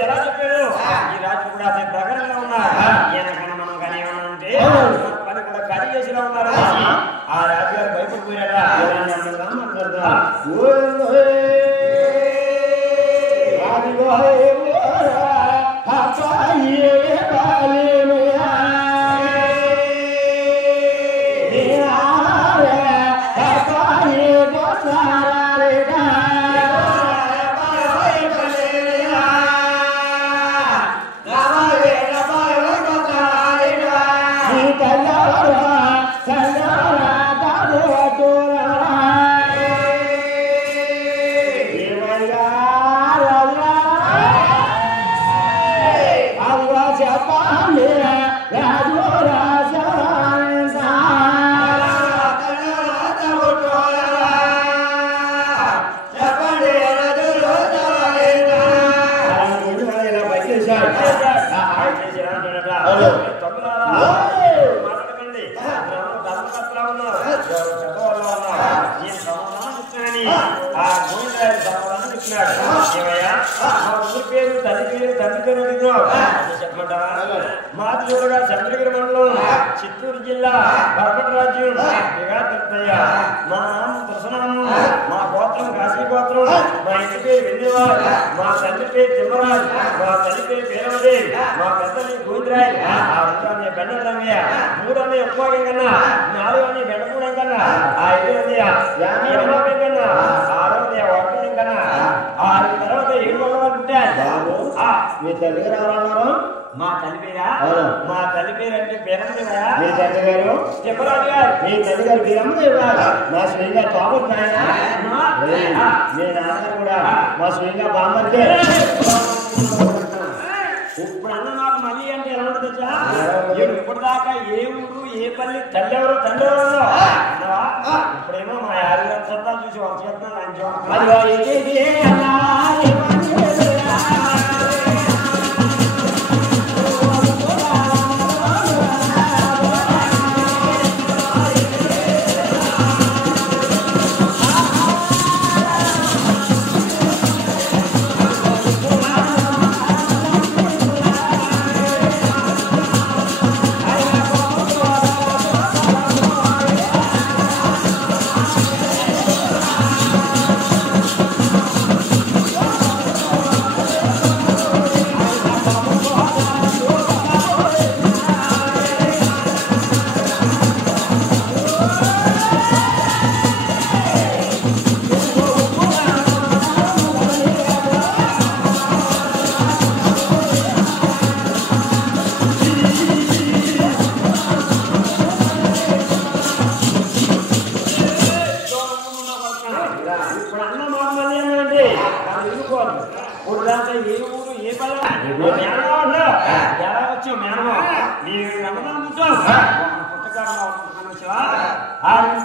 ఎలా చెప్పాడు ఈ రాజు కూడా అతని ప్రకారంగా ఉన్నారు ఈయనకన్నా మనం కానీ ఏమన్నా ఉంటే పని కూడా ఖాళీ చేసేలా ఉన్నారు ఆ రాజుగారు భయపడిపోయారా మాదిగా చంద్రగిరి మండలం చిత్తూరు జిల్లా బర్పటి రాజ్యం మా నాన్న తులసనామం మా గోత్రం కాశీ గోత్రం మా ఇంటి పేరు వెన్నెవారు మా తల్లి పేరు తిమ్మరాజు మా తల్లి పేరు పేరవదేవి మా పెద్దల్ని గోవిందరాయ్ అనే బెండరమయ్య మూడనే ఉపయోగం కన్నా నాలుగని బెండకూడం కన్నా ఐదవది అమ్మకం కన్నా ఆరవది ఒక్కడం కన్నా ఆరు తర్వాత 7 వందలు పుట్టారు మీ తల్లి గారు ఎవరన్నారు మా తల్లి పేరా మా తల్లి పేరు అంటే పేరమ్మదేవా మీ తల్లి గారు చెప్పరాజు గారు మీ తల్లి గారు వీరమ్మదేవా మా స్వయంగా తోబుట్టు నాయన మీ నాన్నగారు కూడా మా స్వయంగా బామ్మర్దే ఇప్పుడు అన్న నాకు మళ్ళీ అంటే ఎలా ఉంటుంది ఇప్పటిదాకా ఏ ఊరు ఏ పల్లి తల్లి ఎవరు తండ్రి ఎవరు ఇప్పుడేమో మా యారు సత్తా చూసి వంశం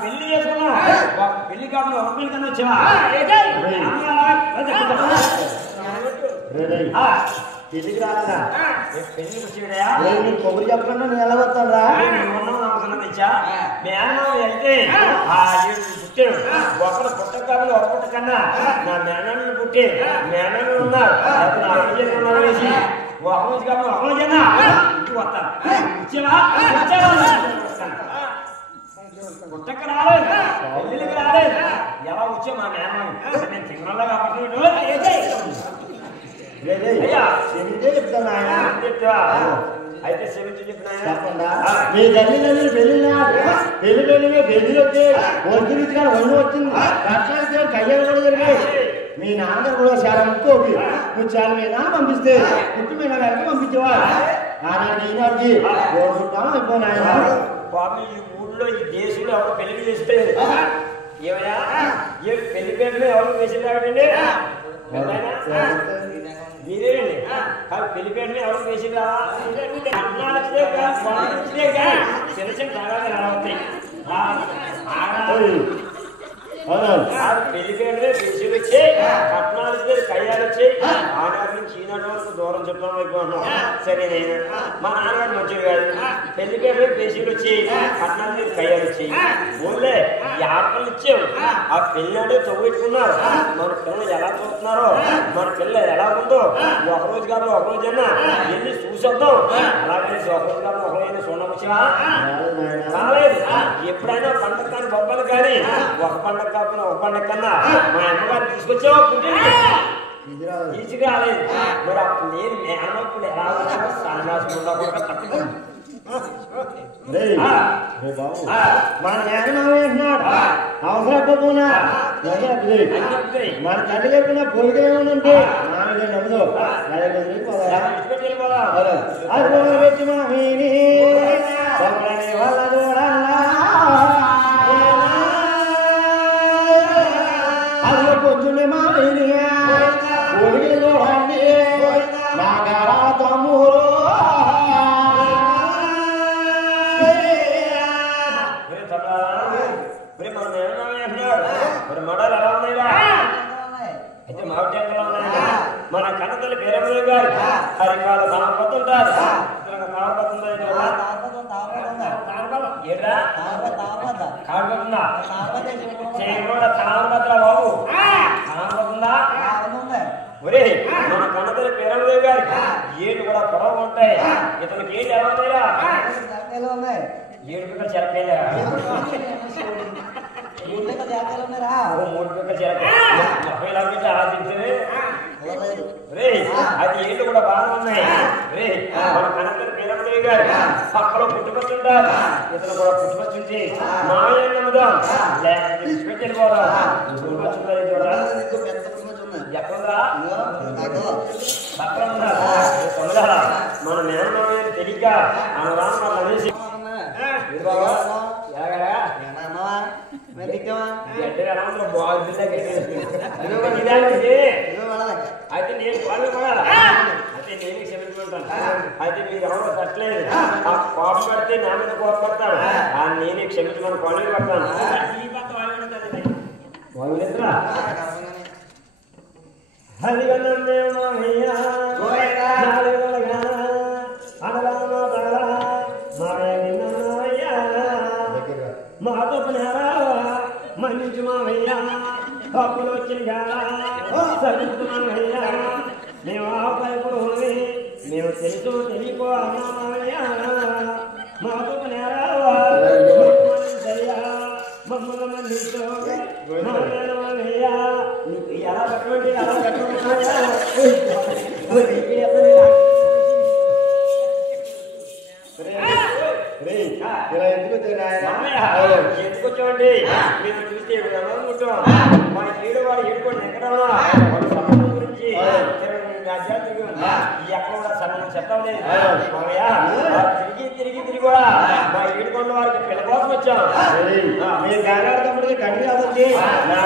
పెళ్లి చేసుకున్నాం పెళ్లి కాకుండా ఒక పెళ్లి కన్నా వచ్చావా పెళ్లికి రాలేదా పెళ్లికి వచ్చాడయా కొబ్బరి చెప్పకుండా నేను ఎలా వస్తాడా ఉన్నావు నమ్మకం తెచ్చా మేనమామ వెళ్తే పుట్టాడు ఒకరు పుట్టక కాబట్టి ఒక పుట్ట కన్నా నా మేనల్ని పుట్టి మేనల్ని ఉన్నారు వేసి ఒక రోజు కాబట్టి ఒక రోజైనా ఇంటికి వస్తాను వచ్చావా పుట్టక రాలేదు పెళ్లికి రాలేదు ఎలా వచ్చా మా మేనమామ నేను తింగళ కాబట్టి చెప్తాను ఆయన చెప్తా అయితే చెప్పకుండా మీ తల్లి పెళ్లి పెళ్లి వస్తే ఒరిజినల్ గా వండి వచ్చింది కష్టానికి కళ్యాణం కూడా జరిగాయి మీ నాన్నగారు కూడా చాలా ముక్కోపి నువ్వు చాలా మీ నాన్న పంపిస్తే పుట్టి మీ నాన్న పంపించేవా ఆనాడికి ఈనాడికి కోరుకుంటాం ఎక్కువ నాయన బాబు ఈ ఊళ్ళో ఈ దేశంలో ఎవరు పెళ్లి చేస్తే ఏమయ్యా ఏ పెళ్లి పేరు ఎవరు వేసేటాడండి మీరేనండి కానీ పెళ్లి పేరుని ఎవరు వేసిరా చిన్న చిన్న తాగాలి ఎలా అవుతాయి పెళ్లి పేరు పిలిచి వచ్చి పట్టణాలు కయ్యాలు వచ్చి ఆనాటి నుంచి ఈనాటి వరకు దూరం చుట్టం అయిపోతున్నాం. సరే నేను మా నాన్నగారు మంచిది కాదు. పెళ్లి పేరు పేషీలు వచ్చి పట్టణాల మీద కయ్యాలు వచ్చి ఊళ్ళే ఆటలు ఇచ్చావు. ఆ పెళ్లి అంటే తవ్వెట్టుకున్నారు. మన పిల్లలు ఎలా చూస్తున్నారో మన పిల్ల ఎలా ఉందో ఒకరోజు కాదు ఒకరోజైనా వెళ్ళి చూసేద్దాం. అలాగే ఒకరోజు కాదు ఒకరోజైనా చూడవచ్చా? కాలేదు. ఎప్పుడైనా పండగ కానీ బొబ్బలు కానీ ఒక పండగ కాకుండా ఒక పండగ కన్నా మా అమ్మగారు తీసుకొచ్చావా తీసుకురాలేదు. మరి అప్పుడు నేను మేనప్పుడు ఎలా వచ్చావో సన్యాసం ఉండకుండా తట్టుకోండి. మన జ్ఞానం అవసరపోతున్నా మన తల్లి చెప్పిన పోయితే ఏమనంటే మామిడి నమ్మదు అది పెట్టి మామీని వాళ్ళ చూడాలా అది పొద్దున్నే మామీని పోయి చూడండి నాగరా తమ్ముడు అయితే మామిడి మన కన్నతల్లి పేరమ్మ గారు హరికాల తామపతుంటారు. తామపతుందా చేయకుండా తామపత్ర బాబు తామపతుందా? ఒరే మన కన్నతల్లి పేరమ్మ గారికి ఏడు కూడా పొడవు ఉంటాయి. ఇతనికి ఏంటి ఎలా ఉన్నాయిరా? ఏడు పిక్కలు చెరపేలా మూడు పిక్కలు చెరపే ఆశించే రే అది ఏళ్ళు కూడా బాగా ఉన్నాయి. రే మన కన్నతల్లి పేరమ్మ గారు పక్కలో పుట్టుకొచ్చుంటారు. ఇతను కూడా పుట్టుకొచ్చుంచి మాయన్నముదాం వెళ్ళిపోదా పుట్టుకొచ్చుంటారు చూడరా ఎక్కడుందా పక్కన ఉందా మన మేనమామని తెలియక అనరా మన అనేసి అయితే నేను వాళ్ళు కూడా అయితే నేను క్షమించుకుంటాను. అయితే మీరు ఎవరో తట్టలేదు. ఆ కోపం పడితే నా మీద కోపడతాడు. ఆ నేనే క్షమించుకొని పనులు పడతాను. వాళ్ళు ఎదురా అది మాతో మన్నించు మావయ్యా అప్పులు వచ్చిన సరిస్తున్నామయ్యా మేము ఆపైపుడు మేము తెలుసు తెలియకో అన్నామయ్యా మాతో నేరావా మమ్మల్ని మన్నించు మావయ్యా నీకు ఎలా కట్టమంటే అలా కట్టమయ్యా ఎందుకు వచ్చామండి? మీరు చూస్తే అనుకుంటాం మన ఏడు వాడు ఏడుకోండి ఎక్కడ గురించి ఆధ్యాత్మికం ఎక్కడ కూడా సగం చెప్పడం లేదు. తిరిగి కూడా మా ఏడుకొండ వారికి పిల్ల కోసం వచ్చాం. మీరు గాగాడుతున్నప్పటికీ కంటి కాబట్టి నా